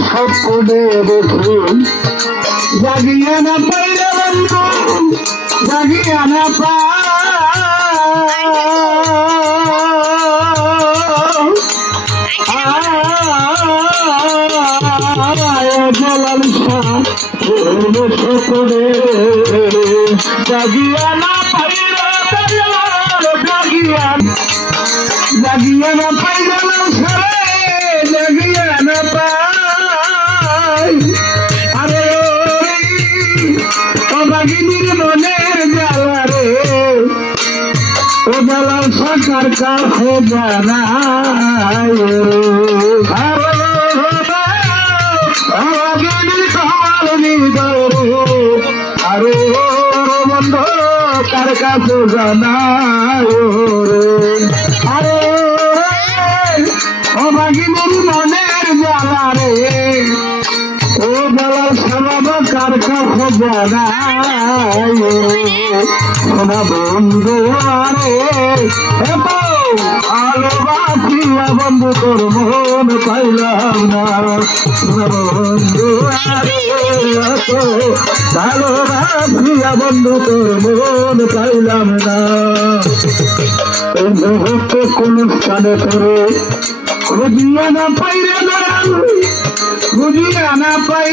স্বপ্নে দেখি জাগিয়ে না পাইলে বন্ধু জাগিয়ে না স্বপ্নে জাগিয়ে না পাইলে জাগিয়ে না পাইলে জাগিয়ে না পাই আরে ও বাগিনীর মনের জ্বালা রে ও জ্বালার সরকার কাছে জানাই বাগিনীর কমাল আরে বন্ধ কার কাছে জানাই আরে ও বাগিনীর মনের জ্বালা রে ও জ্বালার সমাব কার কাছে জানাই সোনা বন্ধু আরে এত ভালোবাসিয়া বন্ধু তোর মন পাইলাম না সোনা বন্ধু আরে এত ভালোবাসিয়া বন্ধু তোর মন পাইলাম না এই মুহূর্তে কোন স্থানে করে খুঁজিয়া না পাই রে দাঁড়ান খুঁজিয়া না পাই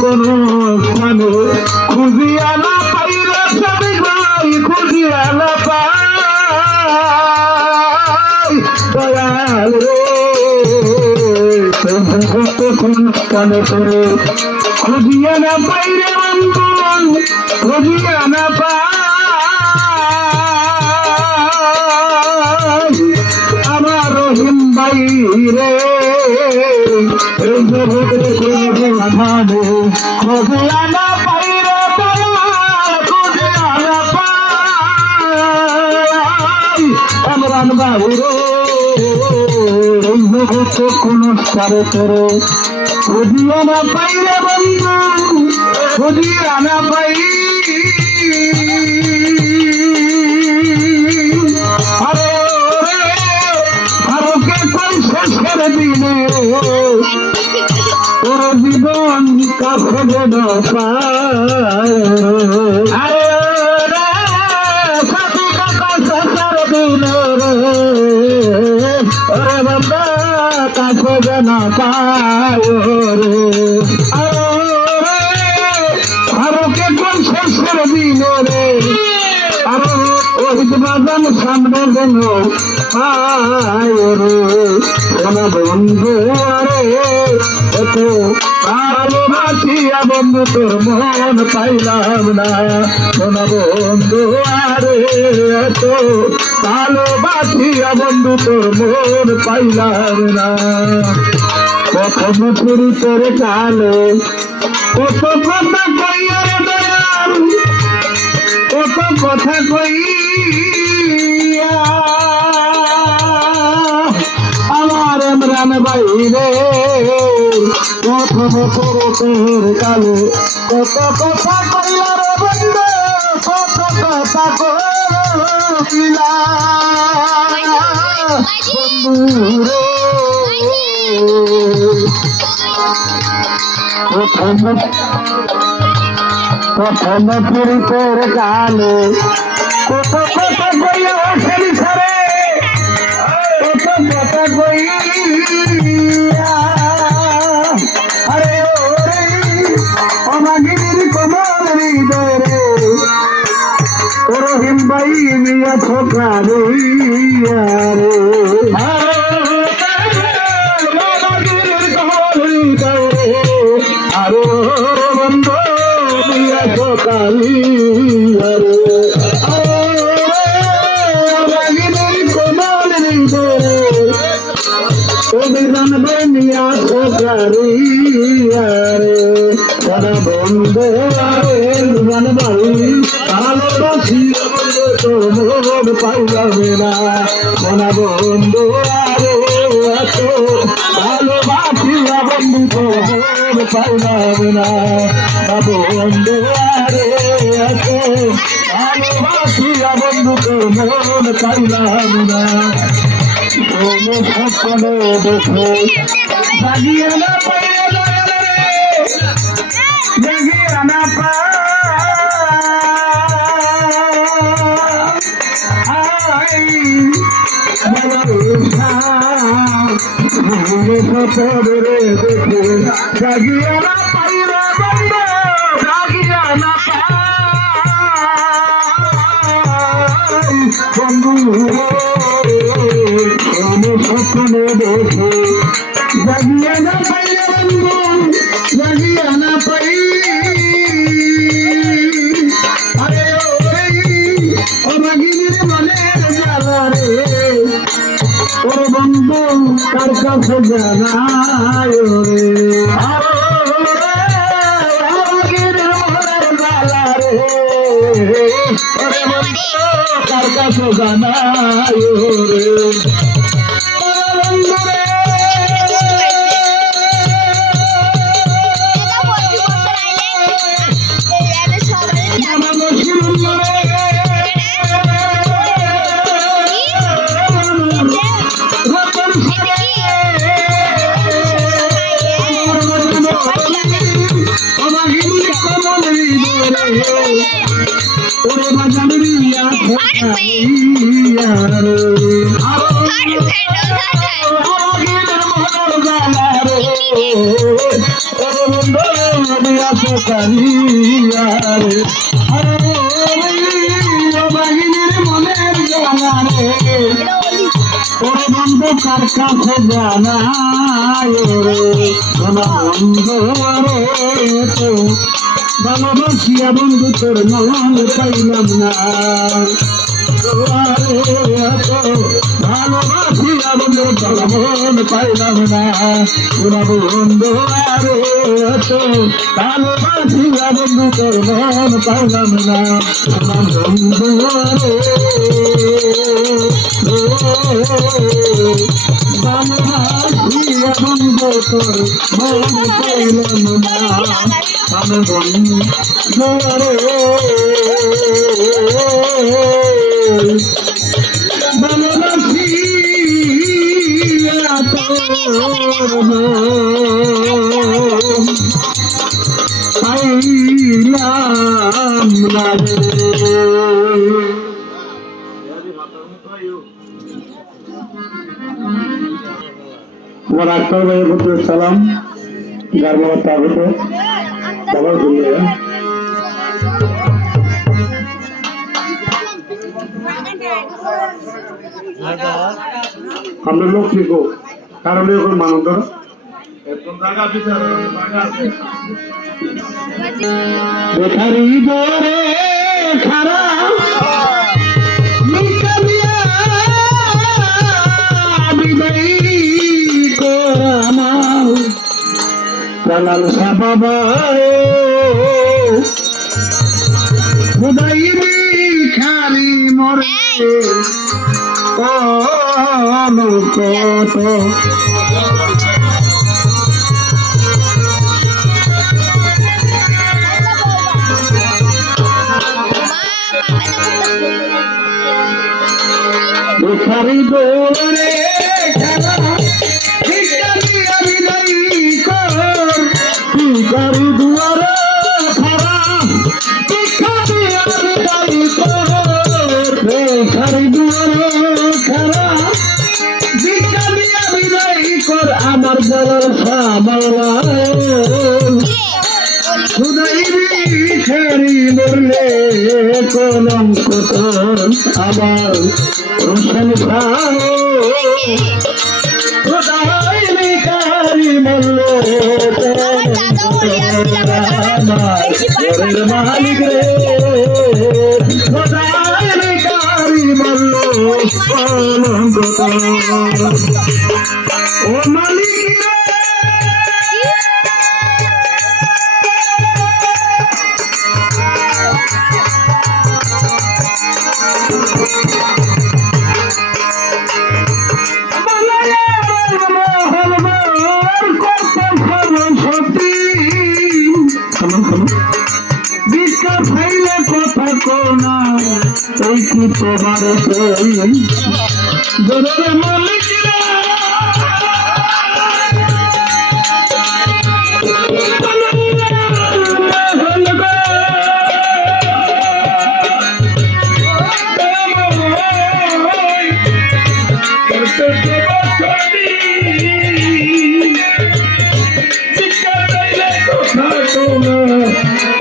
কোন স্থানে খুঁজিয়া না পাই রে সবাই ভাই খুঁজিয়া না পাই দয়াল কোন স্থানে করে খুঁজিয়া না পাই রে বন্ধু খুঁজিয়া না পাই আমার রহিম ভাই রে এই খুঁজিয়া না পাই রে খুঁজিয়া না পাই আমরান বাবু রে এই মুহূর্তে কোন স্তরে করে খুঁজিয়া না পাই রে বন্ধু খুঁজিয়া না পাই আরে আরোকে কোন শেষের দিনে ওর জীবন কাছে যেন পায় আরে সাথী কাকা শেষের দিনে ওরে বাবা কাছে যেন পায় আরোকে কোন শেষের দিনে রে আরো ওই বাজান সামনে যেন পায় রে সোনা বন্ধু আরে এত ভালোবাসিয়া বন্ধু তোর মন পাইলাম না সোনা বন্ধু আরে এত ভালোবাসিয়া বন্ধু তোর মন পাইলাম না কখন ফিরি তোর কালে কত কথা কইয়া রে দয়াল কত কথা কইয়া আমার ইমরান ভাই রে প্রথম তোর কালে কত কথা কইলা রে বন্ধু কত কথা কইলা বন্ধু রে প্রথম পীড়িতের গানে কত কথা কইয়া ওঠেনি সারে কত কথা কইয়া আরে ওরে অমাগিনীর কোমল হৃদয় রে রহিম ভাই মিয়া ছোকরা রে আরে বন্ধু মিয়া ছোকালি কোমল হৃদয় অভিযান মিয়া ছোকরি সারা বন্ধু অভিযান ভাই ভালোবাসি তোর মন পাইলাম না সোনা বন্ধু আরে এত ভালোবাসি বন্ধু তোর মন পাইলাম না বন্ধু আরে এত ভালোবাসিয়া বন্ধু তোর মন পাইলাম না কোনো স্বপ্নে দেখে জাগিয়ে না পাইয়া জাগিয়ে না পাই পরে দেখে জাগিয়ে না পাইলে বন্ধ জাগিয়ে না পাই বন্ধু স্বপ্নে দেখে জাগিয়ে না পাইলে বন্ধু জাগিয়ে না পাই আরে ও মাগিনীর মনের জ্বালা রে ওর বন্ধু কার কাছে জানায় রে কার কাছে জানায় রে মনের বন্ধু কার কাছে জানায় রে বন্ধু তো ভালোবাসিয়া বন্ধু তোর মন পাইলাম না ভালোবাসিয়া বন্ধু তোর মন পাইলাম না তোরা বন্ধু আরে ভালোবাসিয়া বন্ধু তোর মন পাইলাম না আমার বন্ধু আরে ভালোবাসিয়া বন্ধু তোর মন পাইলাম না আমি বন্ধু আরে ভালোবাসিয়া তোর পাইলাম না আমার আক্তার ভাইয়ের প্রতি সালাম যার বাবা স্বাগত সবার জন্য আমরা লোক লিখো কারণ এখন মানব বেকারি দরে খারাপ লাল বাবা খুদাই খালি মরে কত ভিখারি দৌড়ে খেলা ভিখারি দুয়ারে খারা ভিখারি ভিখারি দুয়ারে খারা ভিখারি কর আমার বড় সামালা খুদাই ভিখারি মরলে কলঙ্ক আমার রোশন খুদাই ভিখারি মরলে মালিক রে খুদাই ভিখারি মরলে কলঙ্ক ও মালিক রে ভিক্ষা খাইলে কোনা এই কি তোমার জোরে মালিক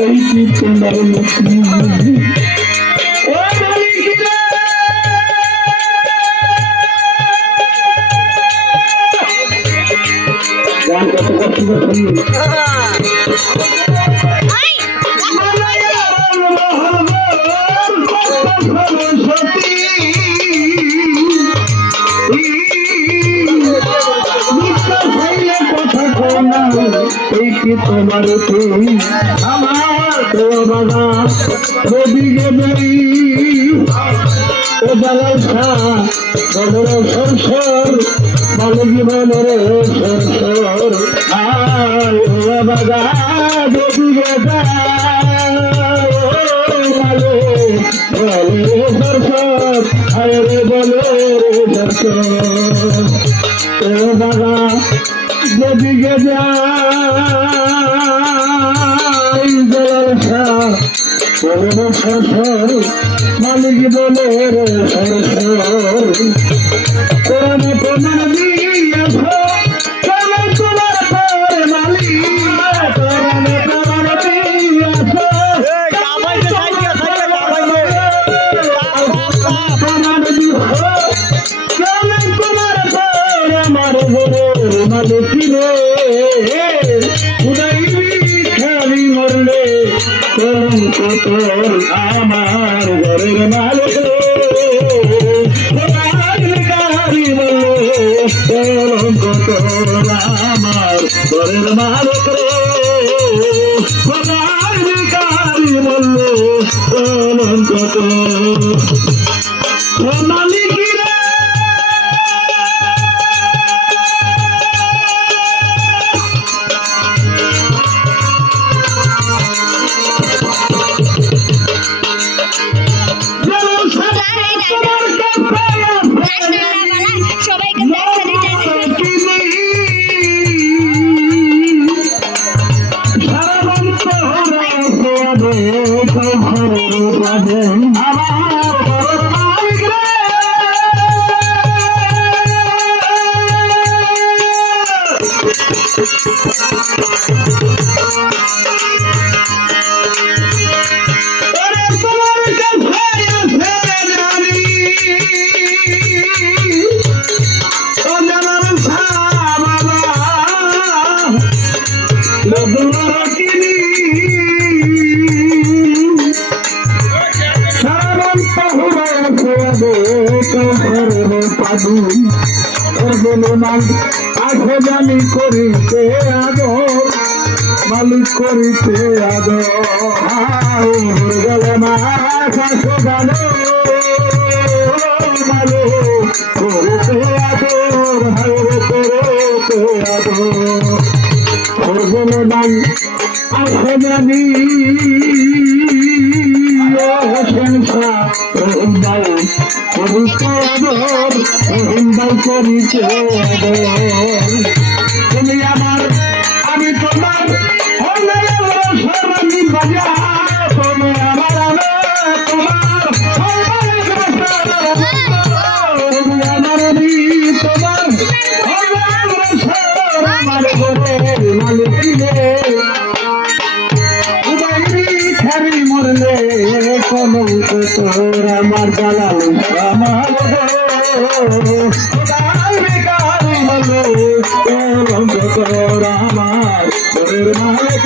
এই কি তোমার গান কত কষ্ট এই কি তোমার তুমি আমার তো বাবা ওদিকে দেই ও বালাসা বদর সরসর বলে জীবনের সরসর আর ও বাবা ওদিকে বলে সরসর আরে বলে সরসর ও বাবা যেদিকে যাই জলসা সরসর মালিক বলে রে সরসর কোরআনে প্রমাণ দিয়েছ কেন তোমার পরে মালিক কোরআনে প্রমাণ দিয়েছ প্রমাণ দিয়েছ কেন তোমার পরে আমার বলে মালিক রে উদয় খালি মরলে কলঙ্ক তোর আমার ঘরের মালিক গাড়ি বললে কলঙ্ক তোর আমার ঘরের মালিক গাড়ি বললে কলঙ্ক তোর মালিক জানি করিতে আদর মালিক করিতে আদর গেলে মা জানো মালো করিতে আদর করতে আদর গেলে মান আসে জানি তুমি আমার আমি তোমার সর্বাঙ্গীন বাজা তুমি আমার তোমার তুমি আমার তোমার আমার মালিক খারি মরলে কলঙ্ক তোর আমার জালাল আমার কলঙ্ক তোর আমার তোর মালিক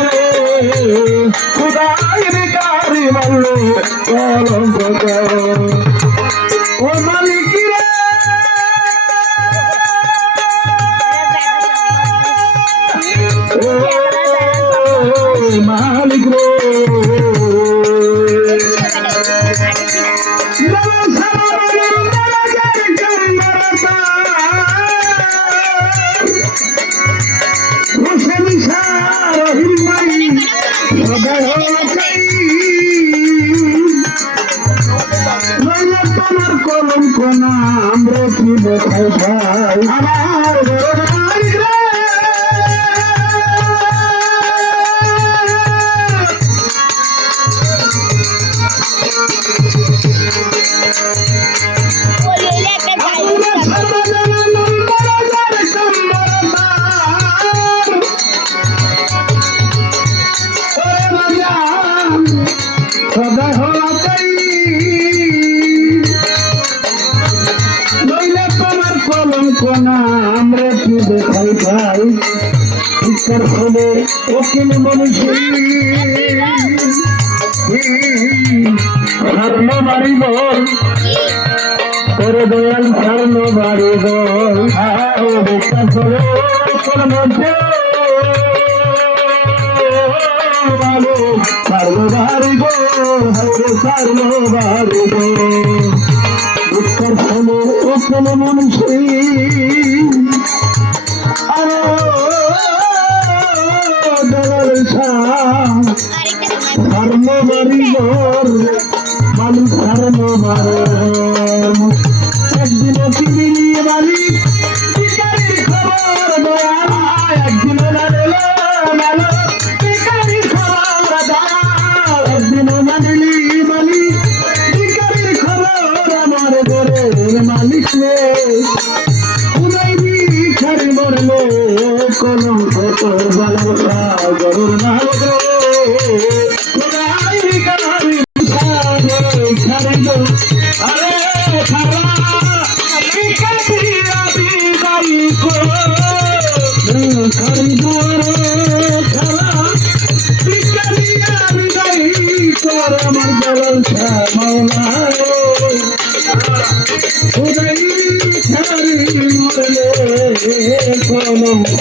খুদাই বিকারি বলল কলঙ্ক তোর ও মালিক মালিক রে তোমার কলঙ্ক নাম রেখে ভাই ভাই আমার ভাই রে সদা হলাতেই নইলে তোমার কলঙ্ক নাম রেখে ভাই ভাই শিক্ষার ফলে অখিল মনুষ্য স্বর্ণ বাড়ি বল করে দয়াল স্বর্ণ বাড়ি বল শিক্ষার ফলে মধ্যে সার্ববারি গো হরে সার্ববারি গো দুঃখের ফলে ওখানে মানুষ সার্ববারি গোর মালিক সার্ববারে একদিন তিনি মালিক খবর দয়া একদিন মালিক উদয় খারি মরলে কলঙ্ক তোর ভালোবাসা গরুর না আমার ভালোবাসা মাওলা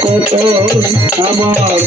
কত আমার